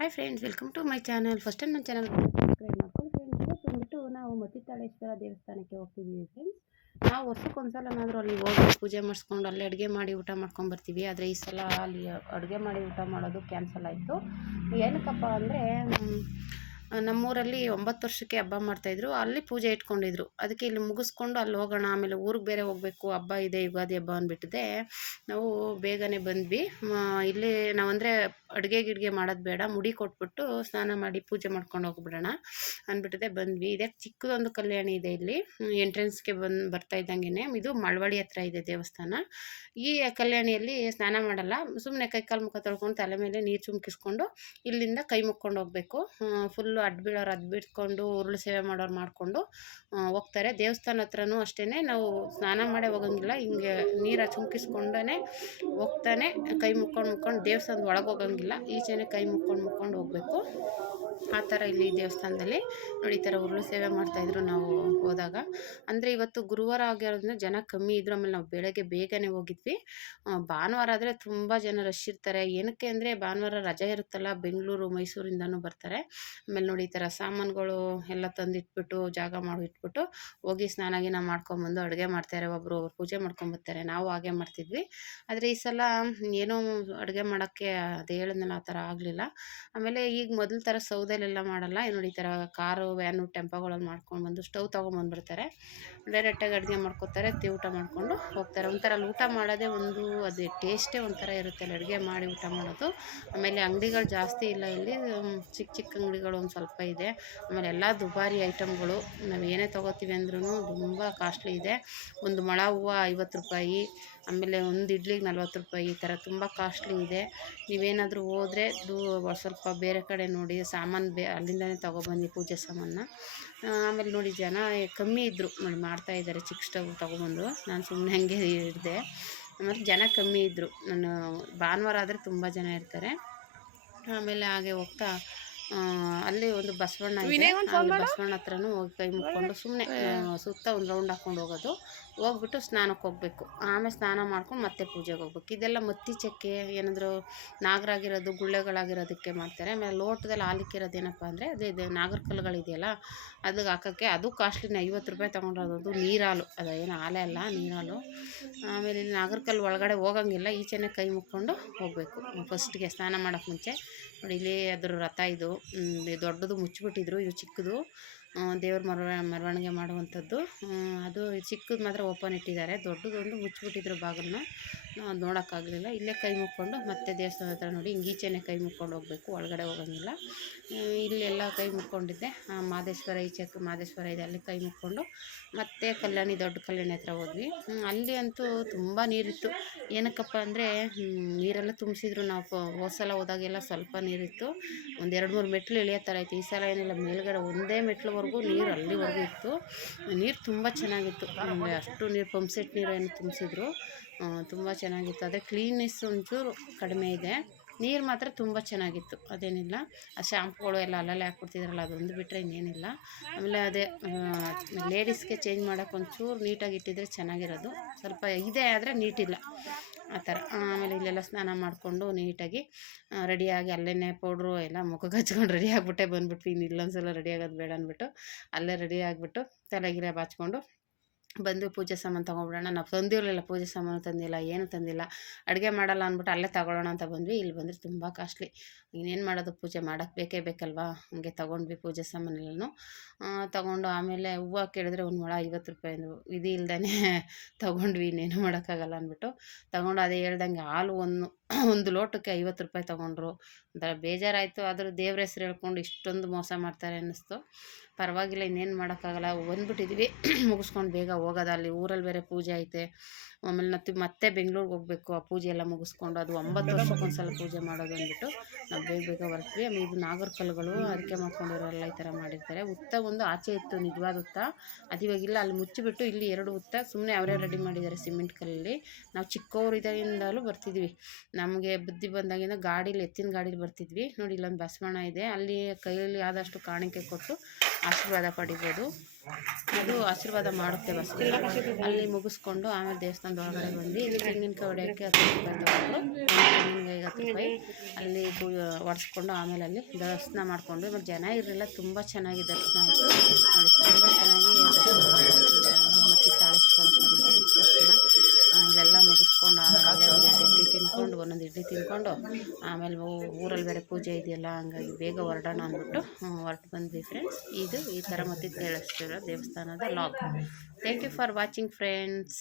Hi friends welcome to my channel first time ನನ್ನ channel subscribe ಮಾಡ್ಕೊಂಡು friends ಬಂದ್ಬಿಟ್ಟು ನಾವು ಮತ್ತಿತಾಳೇಶ್ವರ ದೇವಸ್ಥಾನಕ್ಕೆ ಹೋಗ್ತಿದ್ದೀವಿ ಫ್ರೆಂಡ್ಸ್ ನಾವು ವರ್ಷಕ್ಕೊಂದ್ಸಲನಾದರೂ ಅಲ್ಲಿ ಹೋಗಿ ಪೂಜೆ ಮಾಡಿಸ್ಕೊಂಡು ಅಲ್ಲಿ ಅಡುಗೆ ಮಾಡಿ ಊಟ ಮಾಡ್ಕೊಂಡು ಬರ್ತೀವಿ. ಆದರೆ ಈ ಸಲ ಅಲ್ಲಿ ಅಡುಗೆ ಮಾಡಿ ಊಟ ಮಾಡೋದು ಕ್ಯಾನ್ಸಲ್ ಆಯಿತು. ಏನಕ್ಕಪ್ಪ ಅಂದರೆ ನಮ್ಮೂರಲ್ಲಿ ಒಂಬತ್ತು ವರ್ಷಕ್ಕೆ ಹಬ್ಬ ಮಾಡ್ತಾಯಿದ್ರು ಅಲ್ಲಿ ಪೂಜೆ ಇಟ್ಕೊಂಡಿದ್ರು. ಅದಕ್ಕೆ ಇಲ್ಲಿ ಮುಗಿಸ್ಕೊಂಡು ಅಲ್ಲಿ ಹೋಗೋಣ, ಆಮೇಲೆ ಊರಿಗೆ ಬೇರೆ ಹೋಗಬೇಕು, ಹಬ್ಬ ಇದೆ, ಯುಗಾದಿ ಹಬ್ಬ ಅಂದ್ಬಿಟ್ಟಿದೆ. ನಾವು ಬೇಗನೆ ಬಂದ್ವಿ. ಇಲ್ಲಿ ನಾವಂದರೆ ಅಡುಗೆ ಗಿಡ್ಗೆ ಮಾಡೋದು ಬೇಡ, ಮುಡಿ ಕೊಟ್ಬಿಟ್ಟು ಸ್ನಾನ ಮಾಡಿ ಪೂಜೆ ಮಾಡ್ಕೊಂಡು ಹೋಗ್ಬಿಡೋಣ ಅಂದ್ಬಿಟ್ಟಿದೆ, ಬಂದ್ವಿ. ಇದೇ ಚಿಕ್ಕದೊಂದು ಕಲ್ಯಾಣಿ ಇದೆ ಇಲ್ಲಿ, ಎಂಟ್ರೆನ್ಸ್ಗೆ ಬಂದು, ಬರ್ತಾ ಇದ್ದಂಗೆ ಇದು ಮಳವಳ್ಳಿ ಹತ್ರ ಇದೆ ದೇವಸ್ಥಾನ. ಈ ಕಲ್ಯಾಣಿಯಲ್ಲಿ ಸ್ನಾನ ಮಾಡಲ್ಲ ಸುಮ್ಮನೆ ಕೈ ಕಾಲು ಮುಖ ತೊಳ್ಕೊಂಡು ತಲೆ ಮೇಲೆ ನೀರು ಚುಮ್ಕಿಸ್ಕೊಂಡು ಇಲ್ಲಿಂದ ಕೈ ಮುಕ್ಕೊಂಡು ಹೋಗಬೇಕು. ಫುಲ್ಲು ಅಡ್ಡ ಬೀಳೋರು ಅದ್ ಬಿಡ್ಕೊಂಡು ಉರುಳು ಸೇವೆ ಮಾಡೋರು ಮಾಡಿಕೊಂಡು ಹೋಗ್ತಾರೆ. ದೇವಸ್ಥಾನ ಹತ್ರನೂ ಅಷ್ಟೇ ನಾವು ಸ್ನಾನ ಮಾಡೇ ಹೋಗಂಗಿಲ್ಲ. ಹಿಂಗೆ ನೀರು ಚುಮ್ಕಿಸ್ಕೊಂಡೇ ಹೋಗ್ತಾನೆ, ಕೈ ಮುಕ್ಕೊಂಡು ಮುಕ್ಕೊಂಡು ದೇವಸ್ಥಾನದ ಒಳಗೆ ಹೋಗಂಗಿಲ್ಲ. ಈಚೆನೆ ಕೈ ಮುಕ್ಕೊಂಡು ಮುಕ್ಕೊಂಡು ಹೋಗಬೇಕು. ಆ ಥರ ಇಲ್ಲಿ ದೇವಸ್ಥಾನದಲ್ಲಿ ನೋಡಿ ಈ ಥರ ಉರುಳು ಸೇವೆ ಮಾಡ್ತಾಯಿದ್ರು ನಾವು ಹೋದಾಗ. ಅಂದರೆ ಇವತ್ತು ಗುರುವಾರ ಆಗಿರೋದ್ರಿಂದ ಜನ ಕಮ್ಮಿ ಇದ್ರು, ಆಮೇಲೆ ನಾವು ಬೆಳಗ್ಗೆ ಬೇಗನೆ ಹೋಗಿದ್ವಿ. ಭಾನುವಾರ ಆದರೆ ತುಂಬ ಜನ ರಶ್ ಇರ್ತಾರೆ. ಏನಕ್ಕೆ ಅಂದರೆ ಭಾನುವಾರ ರಜೆ ಇರುತ್ತಲ್ಲ, ಬೆಂಗಳೂರು, ಮೈಸೂರಿಂದನೂ ಬರ್ತಾರೆ. ಆಮೇಲೆ ನೋಡಿ ಈ ಥರ ಸಾಮಾನುಗಳು ಎಲ್ಲ ತಂದಿಟ್ಬಿಟ್ಟು, ಜಾಗ ಮಾಡಿ ಇಟ್ಬಿಟ್ಟು ಹೋಗಿ ಸ್ನಾನ ಗೀನ ಮಾಡ್ಕೊಂಬಂದು ಅಡುಗೆ ಮಾಡ್ತಾರೆ ಒಬ್ಬರು ಒಬ್ರು ಪೂಜೆ ಮಾಡ್ಕೊಂಬರ್ತಾರೆ ನಾವು ಹಾಗೆ ಮಾಡ್ತಿದ್ವಿ. ಆದರೆ ಈ ಸಲ ಏನೋ ಅಡುಗೆ ಮಾಡೋಕ್ಕೆ ಅದು ಹೇಳಿದ್ನಲ್ಲ, ಆ ಥರ ಆಗಲಿಲ್ಲ. ಆಮೇಲೆ ಈಗ ಮೊದಲ ಥರ ಸೌದೆಲೆಲ್ಲ ಮಾಡಲ್ಲ. ನೋಡಿ ಈ ಥರ ಕಾರು ವ್ಯಾನು ಟೆಂಪೋಗಳಲ್ಲಿ ಮಾಡ್ಕೊಂಡು ಬಂದು ಸ್ಟವ್ ತೊಗೊಂಬಂದ್ಬಿಡ್ತಾರೆ. ಡೈರೆಕ್ಟಾಗಿ ಅಡುಗೆ ಮಾಡ್ಕೊತಾರೆ ತಿ ಊಟ ಮಾಡಿಕೊಂಡು ಹೋಗ್ತಾರೆ. ಒಂಥರ ಅಲ್ಲಿ ಊಟ ಮಾಡೋದೇ ಒಂದು, ಅದು ಟೇಸ್ಟೇ ಒಂಥರ ಇರುತ್ತೆ ಅಲ್ಲಿ ಅಡುಗೆ ಮಾಡಿ ಊಟ ಮಾಡೋದು. ಆಮೇಲೆ ಅಂಗಡಿಗಳು ಜಾಸ್ತಿ ಇಲ್ಲ ಇಲ್ಲಿ. ಚಿಕ್ಕ ಚಿಕ್ಕ ಅಂಗಡಿಗಳು ಒಂದು ಸ್ವಲ್ಪ ಇದೆ. ಆಮೇಲೆ ಎಲ್ಲ ದುಬಾರಿ ಐಟಮ್ಗಳು ನಾವು ಏನೇ ತೊಗೋತೀವಿ ಅಂದ್ರೂ ತುಂಬ ಕಾಸ್ಟ್ಲಿ ಇದೆ. ಒಂದು ಮೊಳ ಹೂವು ಐವತ್ತು ರೂಪಾಯಿ, ಆಮೇಲೆ ಒಂದು ಇಡ್ಲಿಗೆ ನಲ್ವತ್ತು ರೂಪಾಯಿ ಈ ಥರ ತುಂಬ ಕಾಸ್ಟ್ಲಿ ಇದೆ. ನೀವೇನಾದರೂ ಹೋದರೆ ದೂ, ಸ್ವಲ್ಪ ಬೇರೆ ಕಡೆ ನೋಡಿ, ಸಾಮಾನು ಬೇ ಅಲ್ಲಿಂದನೇ ತೊಗೊಬನ್ನಿ ಪೂಜೆ ಸಾಮಾನನ್ನ. ಆಮೇಲೆ ನೋಡಿ ಜನ ಕಮ್ಮಿ ಇದ್ದರು ನೋಡಿ ಮಾಡ್ತಾ ಇದ್ದಾರೆ, ಚಿಕ್ಕ ಸ್ಟವ್ ತೊಗೊಬಂದು. ನಾನು ಸುಮ್ಮನೆ ಹಂಗೆ ಹಿಡಿದೆ ಆಮೇಲೆ ಜನ ಕಮ್ಮಿ ಇದ್ದರು ನಾನು ಭಾನುವಾರ ಆದರೆ ತುಂಬ ಜನ ಇರ್ತಾರೆ. ಆಮೇಲೆ ಹಾಗೆ ಹೋಗ್ತಾ ಅಲ್ಲಿ ಒಂದು ಬಸವಣ್ಣ ಇದೆ. ಬಸವಣ್ಣ ಹತ್ರನೂ ಹೋಗಿ ಕೈ ಮುಕ್ಕೊಂಡು ಸುಮ್ಮನೆ ಸುತ್ತ ಒಂದು ರೌಂಡ್ ಹಾಕೊಂಡು ಹೋಗೋದು. ಹೋಗ್ಬಿಟ್ಟು ಸ್ನಾನಕ್ಕೆ ಹೋಗ್ಬೇಕು. ಆಮೇಲೆ ಸ್ನಾನ ಮಾಡ್ಕೊಂಡು ಮತ್ತೆ ಪೂಜೆಗೆ ಹೋಗ್ಬೇಕು. ಇದೆಲ್ಲ ಮತ್ತಿ ಚಕ್ಕೆ ಏನಾದರೂ ನಾಗರಾಗಿರೋದು ಗುಳ್ಳೆಗಳಾಗಿರೋದಕ್ಕೆ ಮಾಡ್ತಾರೆ. ಆಮೇಲೆ ಲೋಟದಲ್ಲಿ ಹಾಲಿಕ್ಕಿರೋದು ಏನಪ್ಪ ಅಂದರೆ ಅದೇ ಇದು ನಾಗರ ಕಲ್ಲುಗಳಿದೆಯಲ್ಲ ಅದಕ್ಕೆ ಹಾಕೋಕ್ಕೆ ಅದು ಕಾಸ್ಟ್ಲಿನ ಐವತ್ತು ರೂಪಾಯಿ ತೊಗೊಂಡಿರೋದು ನೀರಾಲು. ಅದು ಏನು ಹಾಲೇ ಅಲ್ಲ ನೀರಾಲು. ಆಮೇಲೆ ಇಲ್ಲಿ ನಾಗರ ಕಲ್ಲು ಒಳಗಡೆ ಹೋಗಂಗಿಲ್ಲ ಈಚೆನೇ ಕೈ ಮುಕ್ಕೊಂಡು ಹೋಗಬೇಕು. ಫಸ್ಟ್ಗೆ ಸ್ನಾನ ಮಾಡೋಕ್ಕೆ ಮುಂಚೆ. ನೋಡಿ ಇಲ್ಲಿ ಅದ್ರ ರಥ ಇದು. ದೊಡ್ಡದು ಮುಚ್ಚಿಬಿಟ್ಟಿದ್ರು ಇದು ಚಿಕ್ಕದು. ಆ, ದೇವ್ರ ಮರ ಮೆರವಣಿಗೆ ಮಾಡುವಂಥದ್ದು. ಅದು ಚಿಕ್ಕದು ಮಾತ್ರ ಓಪನ್ ಇಟ್ಟಿದ್ದಾರೆ. ದೊಡ್ಡದೊಂದು ಮುಚ್ಚಿಬಿಟ್ಟಿದ್ರು ಬಾಗಿಲನ್ನ. ನಾವು ನೋಡೋಕ್ಕಾಗಲಿಲ್ಲ. ಇಲ್ಲೇ ಕೈ ಮುಕ್ಕೊಂಡು ಮತ್ತೆ ದೇವಸ್ಥಾನ ಹತ್ರ ನೋಡಿ, ಹಿಂಗೆ ಈಚೆನೇ ಕೈ ಮುಕ್ಕೊಂಡು ಹೋಗಬೇಕು, ಒಳಗಡೆ ಹೋಗಂಗಿಲ್ಲ. ಇಲ್ಲೆಲ್ಲ ಕೈ ಮುಕ್ಕೊಂಡಿದ್ದೆ. ಮಾದೇಶ್ವರ ಈಚೆಕ್ಕೆ ಮಾದೇಶ್ವರ ಇದೆ, ಅಲ್ಲಿ ಕೈ ಮುಕ್ಕೊಂಡು ಮತ್ತೆ ಕಲ್ಯಾಣಿ, ದೊಡ್ಡ ಕಲ್ಯಾಣಿ ಹತ್ರ ಹೋದ್ವಿ. ಅಲ್ಲಿ ಅಂತೂ ತುಂಬ ನೀರಿತ್ತು. ಏನಕ್ಕಪ್ಪ ಅಂದರೆ ನೀರೆಲ್ಲ ತುಂಬಿಸಿದ್ರು ನಾವು ಹೋದ್ಸಲ ಹೋದ್ ಸಲ ಹೋದಾಗೆಲ್ಲ ಸ್ವಲ್ಪ ನೀರಿತ್ತು. ಒಂದು ಎರಡು ಮೂರು ಮೆಟ್ಲು ಇಳಿಯೋ ಥರ ಇತ್ತು. ಈ ಸಲ ಏನಿಲ್ಲ, ಮೇಲ್ಗಡೆ ಒಂದೇ ಮೆಟ್ಲುವರೆಗೂ ನೀರು ಅಲ್ಲಿವರೆಗೂ ಇತ್ತು. ನೀರು ತುಂಬ ಚೆನ್ನಾಗಿತ್ತು. ಅಷ್ಟು ನೀರು ಪಂಪ್ ಸೆಟ್ ನೀರು ಏನು ತುಂಬಿಸಿದ್ರು. ತುಂಬ ಚೆನ್ನಾಗಿತ್ತು. ಅದೇ ಕ್ಲೀನ್ನೆಸ್ ಒಂಚೂರು ಕಡಿಮೆ ಇದೆ. ನೀರು ಮಾತ್ರ ತುಂಬ ಚೆನ್ನಾಗಿತ್ತು. ಅದೇನಿಲ್ಲ. ಆ ಶಾಂಪುಗಳು ಎಲ್ಲ ಅಲ್ಲಲ್ಲೇ ಹಾಕ್ಬಿಡ್ತಿದ್ರಲ್ಲ, ಅದೊಂದು ಬಿಟ್ಟರೆ ಇನ್ನೇನಿಲ್ಲ. ಆಮೇಲೆ ಅದೇ ಲೇಡೀಸ್ಗೆ ಚೇಂಜ್ ಮಾಡೋಕೆ ಒಂಚೂರು ನೀಟಾಗಿ ಇಟ್ಟಿದ್ರೆ ಚೆನ್ನಾಗಿರೋದು. ಸ್ವಲ್ಪ ಇದೆ, ಆದರೆ ನೀಟಿಲ್ಲ. ಆ ಥರ. ಆಮೇಲೆ ಇಲ್ಲೆಲ್ಲ ಸ್ನಾನ ಮಾಡಿಕೊಂಡು ನೀಟಾಗಿ ರೆಡಿಯಾಗಿ ಅಲ್ಲೇ ಪೌಡ್ರು ಎಲ್ಲ ಮುಖಕ್ಕೆ ಹಚ್ಕೊಂಡು ರೆಡಿ ಆಗಿಬಿಟ್ಟೆ, ಬಂದ್ಬಿಟ್ವಿ. ಇನ್ನು ಇಲ್ಲೊಂದ್ಸಲ ರೆಡಿ ಆಗೋದು ಬೇಡ ಅಂದ್ಬಿಟ್ಟು ಅಲ್ಲೇ ರೆಡಿ ಆಗಿಬಿಟ್ಟು ತಲೆಗಿಲೆ ಬಾಚ್ಕೊಂಡು ಬಂದು ಪೂಜೆ ಸಾಮಾನು ತೊಗೊಂಡ್ಬಿಡೋಣ. ನಾವು ತಂದಿರಲಿಲ್ಲ ಪೂಜೆ ಸಾಮಾನು, ತಂದಿಲ್ಲ, ಏನು ತಂದಿಲ್ಲ. ಅಡುಗೆ ಮಾಡಲ್ಲ ಅಂದ್ಬಿಟ್ಟು ಅಲ್ಲೇ ತಗೊಳ್ಳೋಣ ಅಂತ ಬಂದ್ವಿ. ಇಲ್ಲಿ ಬಂದರೆ ತುಂಬ ಕಾಸ್ಟ್ಲಿ. ಇನ್ನೇನು ಮಾಡೋದು ಪೂಜೆ ಮಾಡೋಕ್ಕೆ ಬೇಕೇ ಬೇಕಲ್ವಾ? ಹಂಗೆ ತೊಗೊಂಡ್ವಿ ಪೂಜೆ ಸಾಮಾನೆಲ್ಲನೂ. ತೊಗೊಂಡು ಆಮೇಲೆ ಹೂವು ಕೇಳಿದ್ರೆ ಒಂದು ಮೊಳ ಐವತ್ತು ರೂಪಾಯಿ ಅಂದರು ವಿಧಿ ಇಲ್ದೇ ತೊಗೊಂಡ್ವಿ ಇನ್ನೇನು ಮಾಡೋಕ್ಕಾಗಲ್ಲ ಅಂದ್ಬಿಟ್ಟು ತೊಗೊಂಡು ಅದೇ ಹೇಳ್ದಂಗೆ ಹಾಲು ಒಂದು ಒಂದು ಲೋಟಕ್ಕೆ ಐವತ್ತು ರೂಪಾಯಿ ತೊಗೊಂಡ್ರು. ಒಂಥರ ಬೇಜಾರಾಯಿತು. ಆದರೂ ದೇವ್ರ ಹೆಸ್ರು ಹೇಳ್ಕೊಂಡು ಇಷ್ಟೊಂದು ಮೋಸ ಮಾಡ್ತಾರೆ ಅನ್ನಿಸ್ತು. ಪರವಾಗಿಲ್ಲ ಇನ್ನೇನು ಮಾಡೋಕ್ಕಾಗಲ್ಲ. ಬಂದ್ಬಿಟ್ಟಿದ್ವಿ. ಮುಗಿಸ್ಕೊಂಡು ಬೇಗ ಹೋಗೋದ. ಅಲ್ಲಿ ಊರಲ್ಲಿ ಬೇರೆ ಪೂಜೆ ಐತೆ. ಆಮೇಲೆ ಮತ್ತೆ ಮತ್ತೆ ಬೆಂಗ್ಳೂರಿಗೆ ಹೋಗ್ಬೇಕು. ಆ ಪೂಜೆ ಎಲ್ಲ ಮುಗಿಸ್ಕೊಂಡು ಅದು ಒಂಬತ್ತು ವರ್ಷಕ್ಕೊಂದು ಸಲ ಪೂಜೆ ಮಾಡೋದು ಅಂದ್ಬಿಟ್ಟು ಬೇಗ ಬೇಗ ಬರ್ತೀವಿ ಆಮೇಲೆ ಇದು ನಾಗರ ಕಲ್ಲುಗಳು ಅದಕ್ಕೆ ಮಾಡ್ಕೊಂಡಿರೋಲ್ಲ ಈ ಥರ ಮಾಡಿರ್ತಾರೆ. ಉತ್ತ ಒಂದು ಆಚೆ ಇತ್ತು ನಿಜವಾದ ಹುತ್ತ ಅದು ಇವಾಗಿಲ್ಲ ಅಲ್ಲಿ ಮುಚ್ಚಿಬಿಟ್ಟು ಇಲ್ಲಿ ಎರಡು ಹುತ್ತ ಸುಮ್ಮನೆ ಅವರೇ ರೆಡಿ ಮಾಡಿದ್ದಾರೆ ಸಿಮೆಂಟ್ ಕಲ್ಲಲ್ಲಿ. ನಾವು ಚಿಕ್ಕವರಿದ್ದಾಗಿಂದಲೂ ಬರ್ತಿದ್ವಿ. ನಮಗೆ ಬುದ್ಧಿ ಬಂದಾಗಿಂದ ಗಾಡೀಲಿ ಎತ್ತಿನ ಗಾಡೀಲಿ ಬರ್ತಿದ್ವಿ. ನೋಡಿ ಇಲ್ಲೊಂದು ಬಸವಣ್ಣ ಇದೆ. ಅಲ್ಲಿ ಕೈಯಲ್ಲಿ ಆದಷ್ಟು ಕಾಣಿಕೆ ಕೊಟ್ಟು ಆಶೀರ್ವಾದ ಪಡಿಬೋದು. ಅದು ಆಶೀರ್ವಾದ ಮಾಡುತ್ತೆ ಅಷ್ಟೇ. ಅಲ್ಲಿ ಮುಗಿಸ್ಕೊಂಡು ಆಮೇಲೆ ದೇವಸ್ಥಾನದ ಒಳಗಡೆ ಬಂದು ಇಲ್ಲಿ ತೆಂಗಿನಕಾಯಿ ಹೊಡೆಯೋಕ್ಕೆ ಹತ್ತು ರೂಪಾಯಿ ಹತ್ತು ಅಲ್ಲಿ ಒಡಿಸ್ಕೊಂಡು ಆಮೇಲೆ ಅಲ್ಲಿ ದರ್ಶನ ಮಾಡಿಕೊಂಡು ಮತ್ತು ಜನ ಇರಲಿಲ್ಲ, ತುಂಬ ಚೆನ್ನಾಗಿ ದರ್ಶನ ಆಯಿತು ಆಮೇಲೆ ಊರಲ್ಲಿ ಬೇರೆ ಪೂಜೆ ಇದೆಯಲ್ಲ, ಹಂಗಾಗಿ ಬೇಗ ಹೊರಡೋಣ ಅಂದ್ಬಿಟ್ಟು ಹೊರಟು ಬಂದ್ವಿ ಫ್ರೆಂಡ್ಸ್ ಇದು ಈ ಥರ ಮತ್ತೆ ಕೇಳಿಸ್ತಿರೋ ದೇವಸ್ಥಾನದ log thank you for watching friends